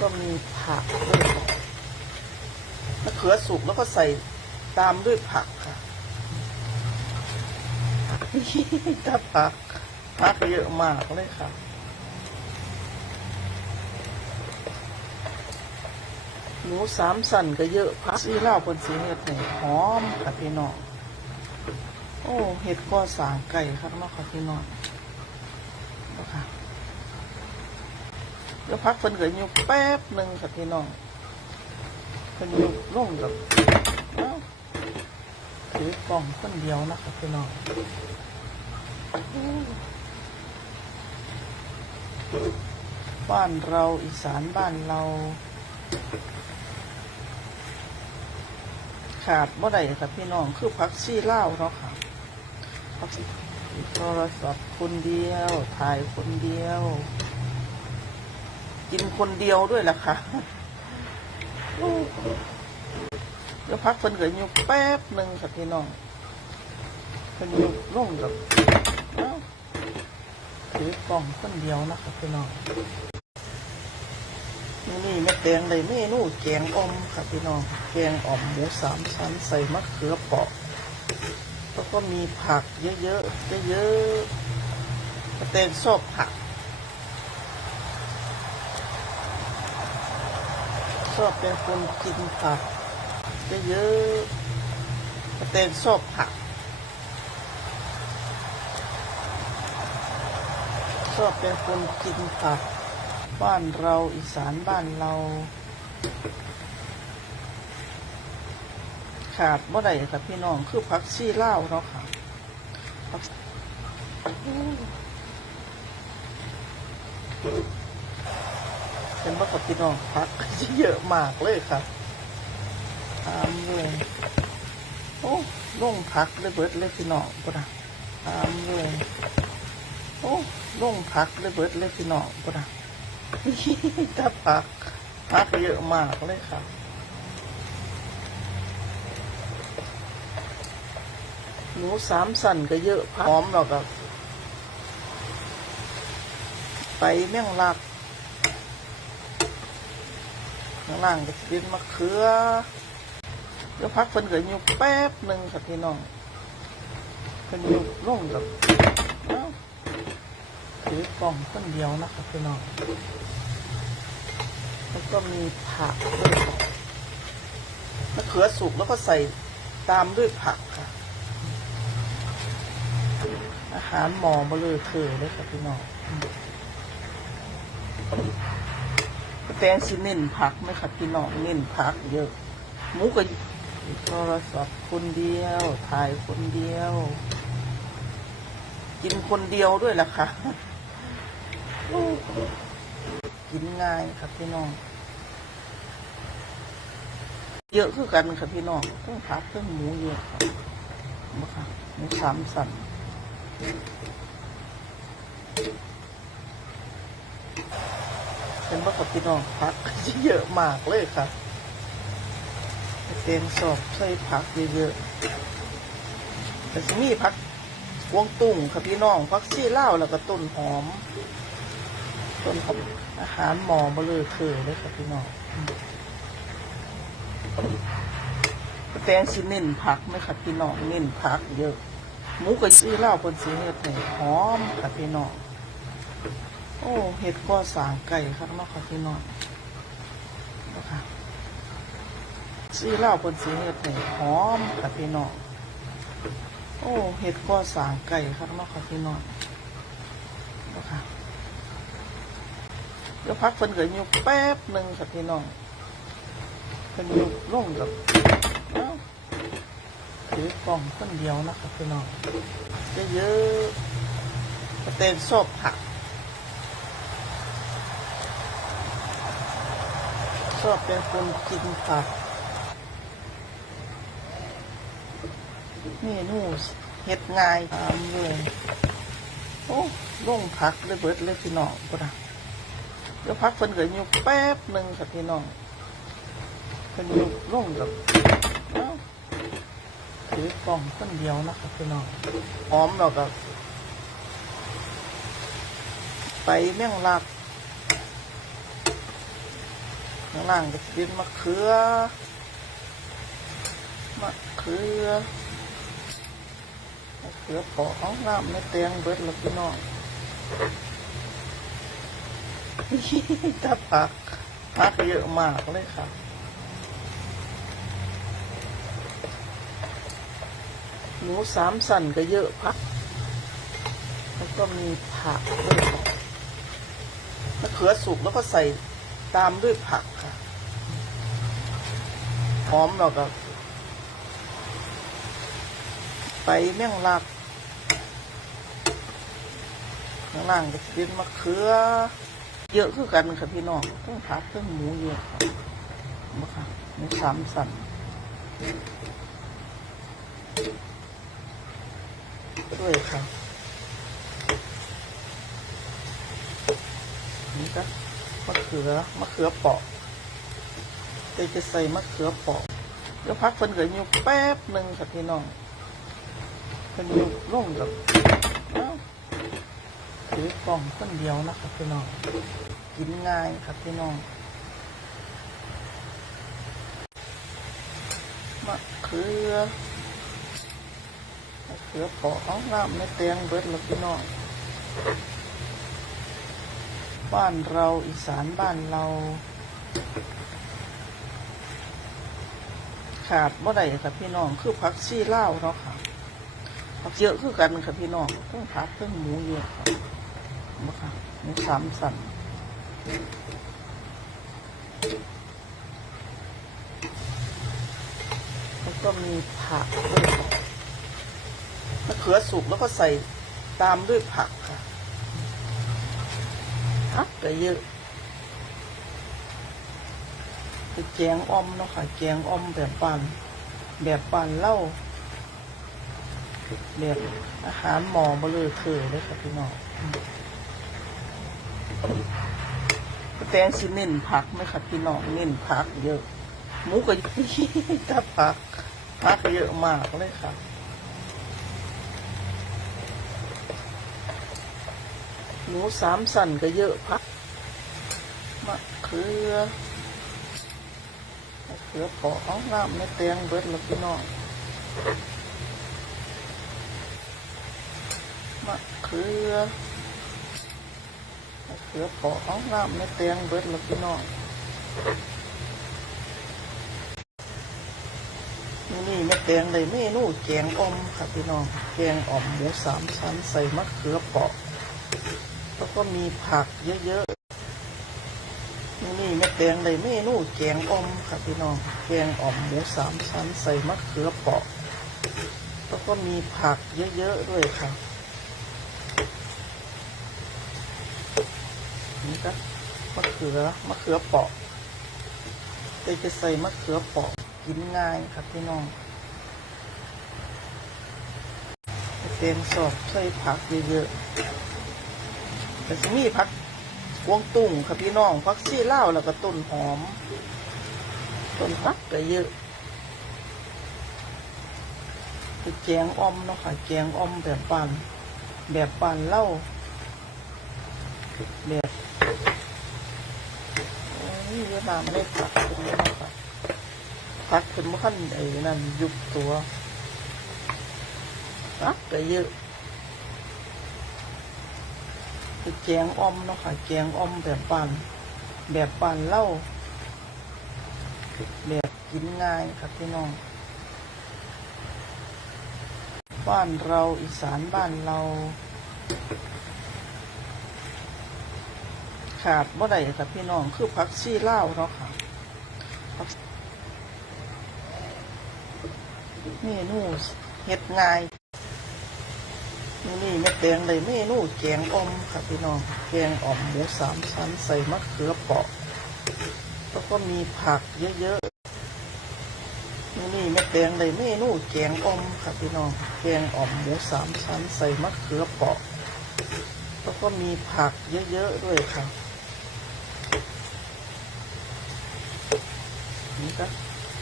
ก็มีผักด้วยมะเขือสุกแล้วก็ใส่ตามด้วยผักค่ะถ้าผักผักเยอะมากเลยค่ะหมูสามสันก็เยอะผักซีเล่าบนสีเห็ดเนี่ยหอมค่ะพี่น้องโอ้เห็ดก็สางไก่ครับเนาะค่ะพี่น้องนะค่ะ เดี๋ยวพักเพิ่นเกิดยุกแป๊บหนึ่งค่ะพี่น้องเพิ่นยุกลงกับถือกล่องคนเดียวนะคะพี่น้องบ้านเราอีสานบ้านเรา ขาดบ่ได้ค่ะพี่น้องคือผักชีเล่าเนาะค่ะผักชีโทรศัพท์คนเดียว ถ่ายคนเดียว กินคนเดียวด้วยล่ะค่ะเดี๋ยวพักเพิ่นเกิดยุกแป๊บหนึ่งค่ะพี่น้องเพิ่นยุกลงกับถือกล่องคนเดียวนะคะพี่น้องนี่นี่แม่แตงเลยเมนูแกงอมค่ะพี่น้องแกงอ่อมหมูสามชั้นใส่มะเขือเปราะแล้วก็มีผักเยอะๆเยอะๆแม่แตงชอบผัก ชอบเป็นคนกินผักเยอะๆกระเตนชอบผัก ชอบเป็นคนกินผัก บ้านเราอีสานบ้านเรา ขาดบ่ได้ค่ะพี่น้องคือผักชี่เล่าเนาะค่ะผัก เป็นบ่กับพี่น้องผักเยอะมากเลยค่ะตามเลยโอ้ลงผักเลยเบิดเลยพี่น้องก็ได้ตามเลยโอ้ลงผักเลยเบิดเลยพี่น้องก็ได้ถ้าผักผักเยอะมากเลยค่ะหมูสามสันก็เยอะผักหอมเรากับไปแม่งลัก ข้างล่างก็จะเป็นมะเขือเดี๋ยวพักเพิ่นกิดยุกแป๊บหนึ่งค่ะพี่น้องเพิ่นยุกลงกับถือกล่องคนเดียวนะคะพี่น้องแล้วก็มีผักด้วยมะเขือสุกแล้วก็ใส่ตามด้วยผักค่ะ อาหารหมอมาเลยเธอเลยค่ะพี่น้อง แตงสิเน้นผักไหมค่ะพี่น้องเน้นผักเยอะหมูก็โทรศัพท์คนเดียว ถ่ายคนเดียว กินคนเดียวด้วยล่ะค่ะกินง่ายค่ะพี่น้อง เยอะคือกันค่ะพี่น้องเพิ่งผักเพิ่งหมูเยอะค่ะมาค่ะหมูสามสัน เป็นบักกับพี่น้องผักเยอะมากเลยค่ะเต็มสอบใส่ผักเยอะๆแต่สิมีผักกวงตุ่งค่ะพี่น้องผักชีเล่าแล้วก็ต้นหอม ต้นหอมอาหารหมอมาเลยเคยเลยค่ะพี่น้องแตงสิเน้นผักไหมค่ะพี่น้องเน้นผักเยอะหมูกับชีเล่าวคนสีเห็ดเนี่ยหอมค่ะพี่น้อง โอ้เห็ดก็สางไก่ครับเนาะค่ะพี่น้องนะคะซีเล่าวบนสีเห็ดเนี่ยหอมค่ะพี่น้องโอ้เห็ดก็สางไก่ครับเนาะค่ะพี่น้องนะคะเดี๋ยวพักเพิ่นเกิดยุกแป๊บหนึ่งค่ะพี่น้องเพิ่นยุกลงกับเอ้าถือกล่องคนเดียวนะคะพี่น้องเยอะๆเตนชอบผัก ชอบเป็นคนกินผักเมนูเฮ็ดง่ายตามเลยโอ้ลงผักเลยเบิดเลยพี่น้องก็ได้เดี๋ยวพักเพิ่นเกิดยุกแป๊บหนึ่งค่ะพี่น้องเพิ่นยุกลงกับถือกล่องคนเดียวนะคะพี่น้องหอมเรากับไปแม่งลัก ข้าง ล่างก็จะเป็นมะเขือ มะเขือ มะเขือปอกเอาน้ำไม่เตียงเบิดแล้วพี่น้องถ้าผักผักเยอะมากเลยค่ะหมูสามสันก็เยอะผัก แล้วก็มีผักด้วยค่ะมะเขือสุกแล้วก็ใส่ตามด้วยผักค่ะ หอมเราก็ไปแม่งลักข้างล่างก็จะเป็นมะเขือ เยอะคือกันค่ะพี่น้องเพิ่งผักเพิ่งหมูเยอะค่ะมาค่ะหมูสามสันด้วยค่ะนี่ก็มะเขือมะเขือเปาะ เดี๋ยวจะใส่มะเขือเปาะเดี๋ยวพักเพิ่นก็อยู่แป๊บหนึ่งค่ะพี่น้องเพิ่นอยู่ร่งกับถือกล่องคนเดียวนะคะพี่น้องกินง่ายครับพี่น้องมะเขือมะเขือเปาะเอาน้ำไม่เตียงเบิดแล้วพี่น้องบ้านเราอีสานบ้านเรา ขาดบ่ได้ค่ะพี่น้อง คือผักชีเลาเนาะค่ะผักเยอะคือกันค่ะพี่น้องเพิ่งผักเพิ่งหมูเยอะค่ะมาค่ะหมูสามสันแล้วก็มีผักด้วยมะเขือสุกแล้วก็ใส่ตามด้วยผักค่ะผักก็เยอะ คือแกงอ่อมเนาะค่ะ แกงอ่อมแบบปานแบบปานเล้าแบบอาหารหมอมาเลยเถอเลยค่ะพี่น้องแตงสิเน้นผักไหมค่ะพี่น้องเน้นผักเยอะหมูก็ถ้าผักผักเยอะมากเลยค่ะหมูสามสันก็เยอะพักมะเขือ มะเขือเปอเอาน้ำไม่เตียงเบิดลพี่น้องมะเขือมะเขือเปอเอาน้ำไม่เตียงเบิดลพี่น้องนี่นี่แม่เตียงเลยเมนูแกงอ่อมค่ะพี่น้องแกงอ่อมหมูสามชั้นใส่มะเขือเปอกแล้วก็มีผักเยอะ นี่แม่แตงเลยเมนูแกงอ่อมค่ะพี่น้องแกงอ่อมหมูสามชั้นใส่มะเขือเปาะ แล้วก็มีผักเยอะๆด้วยค่ะ นี่ก็มะเขือมะเขือเปาะเดี๋ยวจะใส่มะเขือเปาะกินง่ายค่ะพี่น้องเต็มสอบใส่ผักเยอะๆแต่สิมีผัก กวงตุ้งค่ะพี่น้องผักชีเลาแล้วก็ต้นหอม ต้นผักก็เยอะคือแกงอ่อมเนาะค่ะ แกงอ่อมแบบปานแบบปานเหล้าแบบโอ้ยเวียดนามไม่ได้ผักตรงนี้เนาะค่ะผักเป็นมื่ขั้นไอ้นั่นยุบตัวผักก็เยอะ คือ แกงอ่อมเนาะค่ะ แกงอ่อมแบบปานแบบปานเหล้าแบบกินง่ายครับพี่น้อง บ้านเราอีสานบ้านเรา ขาดบ่ได้ครับพี่น้องคือผักชีลาเนาะค่ะผักเมนูเฮ็ดง่าย นี่แม่แตงเลยเมนูแกงอ่อมค่ะพี่น้องแกงอ่อมหมูสามชั้นใส่มะเขือเปาะ แล้วก็มีผักเยอะๆนี่นี่แม่แตงเลยเมนูแกงอ่อมค่ะพี่น้องแกงอ่อมหมูสามชั้นใส่มะเขือเปาะ แล้วก็มีผักเยอะๆด้วยค่ะนี่ก็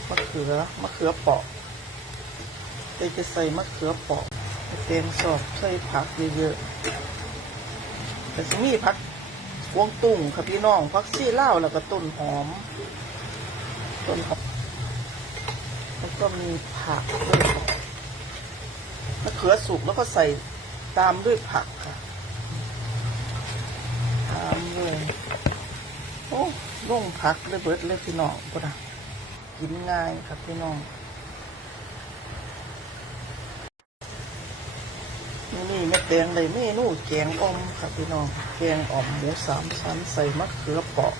มะเขือมะเขือเปาะเดี๋ยวจะใส่มะเขือเปาะ เต็มสอบใส่ผักเยอะๆแต่สมีผักกวงตุ้งค่ะพี่น้องผักชีลาแล้วก็ต้นหอม ต้นหอม แล้วก็มีผักด้วยมะเขือสุกแล้วก็ใส่ตามด้วยผักค่ะ ตามเลยโอ้ล่งผักเลยเบิดเลยพี่น้องก็นะกินง่ายครับพี่น้อง นี่แม่แตงเลยเมนูแกงอ่อมครับพี่น้อง แกงอ่อมหมูสามชั้นใส่มะเขือเปราะ